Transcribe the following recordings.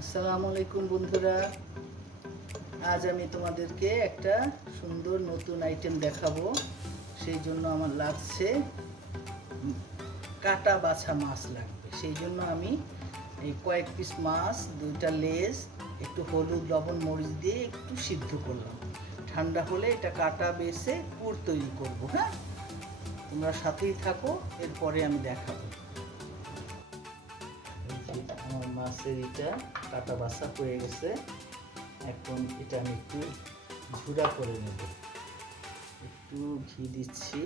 আসসালামু আলাইকুম বন্ধুরা, আজ আমি তোমাদেরকে একটা সুন্দর নতুন আইটেম দেখাবো। সেই জন্য আমার লাগছে কাটা বাছা মাছ লাগবে। সেই জন্য আমি এই কয়েক পিস মাছ, দুইটা লেজ, একটু হলুদ লবণ মরিচ দিয়ে একটু সিদ্ধ করলাম। ঠান্ডা হলে এটা কাটা বেছে পুর তৈরি করব। হ্যাঁ, তোমরা সাথেই থাকো, এরপরে আমি দেখাবো। আমার মাছের এটা কাটা বাছা হয়ে গেছে। এখন এটা আমি একটু ঝুরা করে নেব। একটু ঘি দিচ্ছি।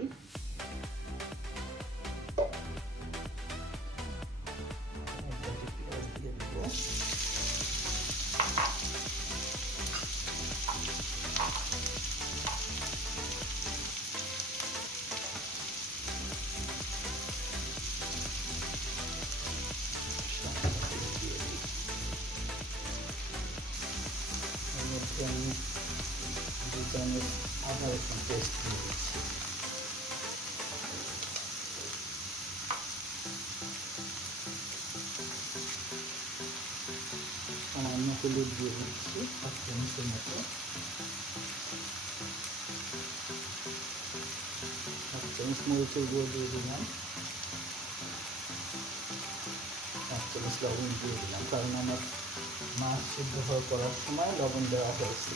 পেঁয়াজ দিয়ে দেবো। আমি 2 চামচ আদা রসুন পেস্ট দিয়ে দিচ্ছি। সামান্য হলুদ দিয়ে দিচ্ছি 1 চামচের মতো। 1 চামচ মরিচের গুঁড়ো দিয়ে দিলাম। 1 চামচ লবণ দিয়ে দিলাম, কারণ আমার মাছ সিদ্ধ করার সময় লবণ দেওয়া হয়েছে।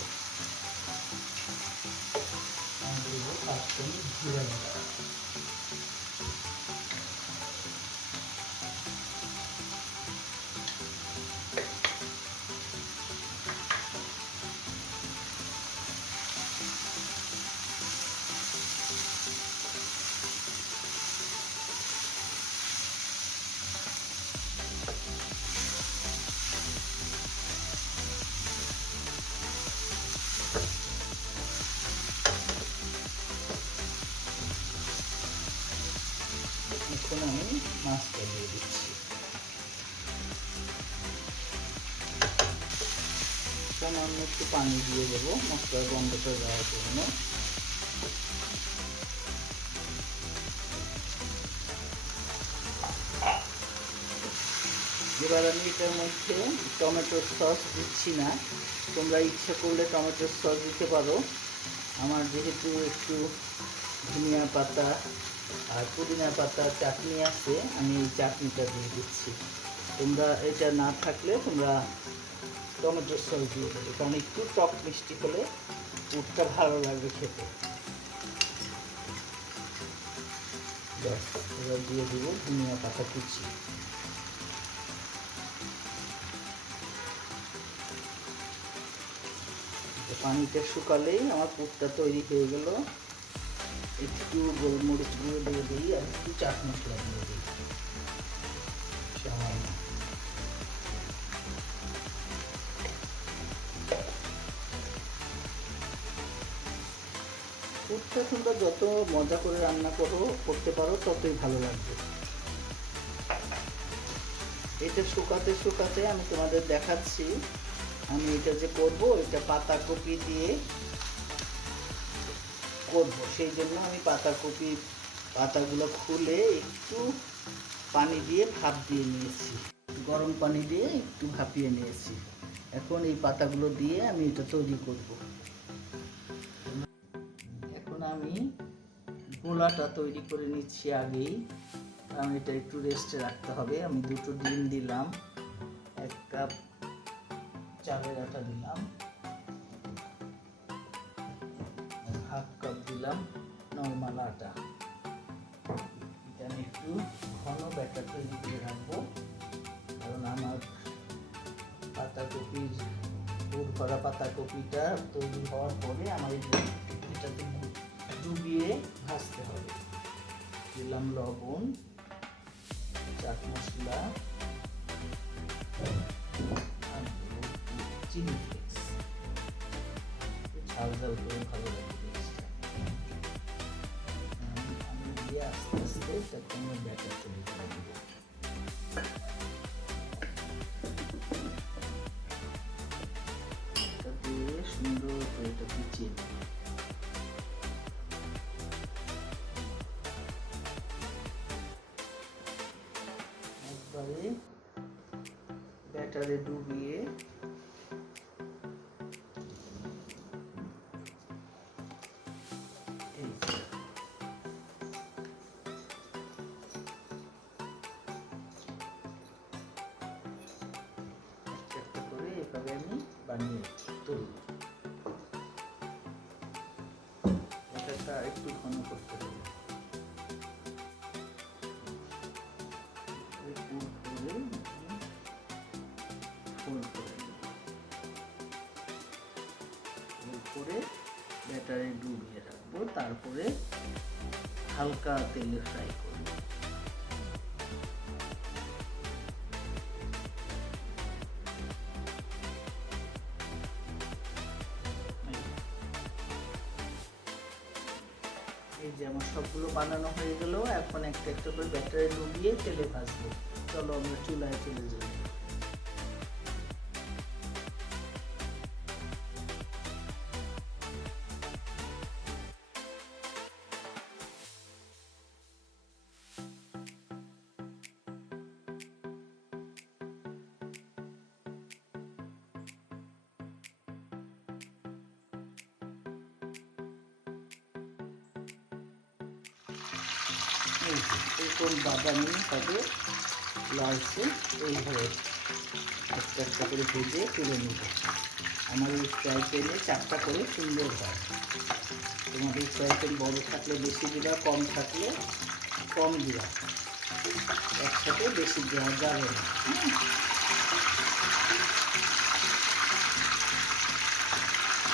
আমি দেবো 5 চামচ জিরা গুঁড়া। এখন আমি মাছটা দিয়ে দিচ্ছি। সামান্য একটু পানি দিয়ে দেবো মশলার গন্ধটা যাওয়ার জন্য। এবার আমি এটার মধ্যে টমেটোর সস দিচ্ছি না। তোমরা ইচ্ছা করলে টমেটোর সস দিতে পারো। আমার যেহেতু একটু ধনিয়া পাতা আর পুদিনা পাতা চাটনি আছে, আমি এই চাটনিটা দিয়ে দিচ্ছি। তোমরা এটা না থাকলে তোমরা টমেটোর সস দিয়ে দেবে, কারণ একটু টক মিষ্টি হলে পুরটা ভালো লাগবে খেতে। এবার দিয়ে দেবো ধনিয়া পাতা কুচি। পানিটা শুকালেই আমার পুরটা তৈরি হয়ে গেল। একটু গোলমরিচ গুঁড়ো দিয়ে দিই আর একটু চাট মশলা দিয়ে দিই সামান্য। পুরটা তোমরা যত মজা করে রান্না করতে পারো ততই ভালো লাগবে। এটা শুকাতে শুকাতে আমি তোমাদের দেখাচ্ছি আমি এটা যে করব, এটা পাতাকপি দিয়ে করব। সেই জন্য আমি পাতাগুলো খুলে একটু পানি দিয়ে ভাপ দিয়ে নিয়েছি, গরম পানি দিয়ে একটু ভাপিয়ে নিয়েছি। এখন এই পাতাগুলো দিয়ে আমি এটা তৈরি করব। এখন আমি গোলাটা তৈরি করে নিচ্ছি আগেই, কারণ এটা একটু রেস্টে রাখতে হবে। আমি 2টো ডিম দিলাম, 1 কাপ চালের আটা দিলাম, 1/2 কাপ দিলাম নর্মাল আটা। এটা আমি একটু ঘন ব্যাটার তৈরি করে রাখবো, কারণ আমার পাতাকপির পুর করা পাতাকপিটা তৈরি হওয়ার পরে আমার এটাতে ডুবিয়ে ভাজতে হবে। দিলাম লবণ, চাট মশলা আর চিলি ফ্লেক্স। ঝাল ঝাল করে ভালো লাগবে। আমি দিয়ে আস্তে আস্তে এটাকে আমি ব্যাটার তৈরি করে দেবো। এটা দিয়ে সুন্দর করে এটা বিছিয়ে দেবো। একবারে ব্যাটারে ডুবিয়ে একটা করে এভাবে আমি বানিয়ে তুলব। এটা একটু ঘন করতে হবে। করে ব্যাটারে ডুবিয়ে রাখবো, তারপরে হালকা তেলে ফ্রাই করব। এই যে আমার সবগুলো বানানো হয়ে গেল। এখন একটা একটা করে ব্যাটারে ডুবিয়ে তেলে ভাজবো। চলো আমরা চুলায় চলে যাই। এরকম বাদামি হবে, লালচে, এইভাবে একটা একটা করে ভেজে তুলে নিব। আমার এই ফ্রাই প্যানে 4টা করে সুন্দর হয়। তোমাদের ফ্রাই প্যান বড় থাকলে বেশি দিবা, কম থাকলে কম দিবা, একসাথে বেশি দেওয়া যাবে না।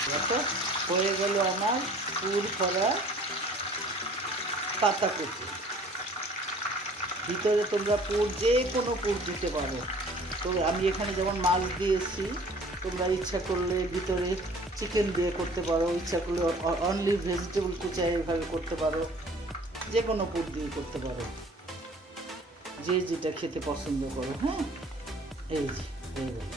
দেখো হয়ে গেল আমার পুর করা পাতাকপি। ভিতরে তোমরা পুর যে কোনো পুর দিতে পারো। তো আমি এখানে যেমন মাছ দিয়েছি, তোমরা ইচ্ছা করলে ভিতরে চিকেন দিয়ে করতে পারো, ইচ্ছা করলে অনলি ভেজিটেবল কুচাই এভাবে করতে পারো, যে কোনো পুর দিয়ে করতে পারো, যে যেটা খেতে পছন্দ করো। হ্যাঁ, এই যে হয়ে গেল।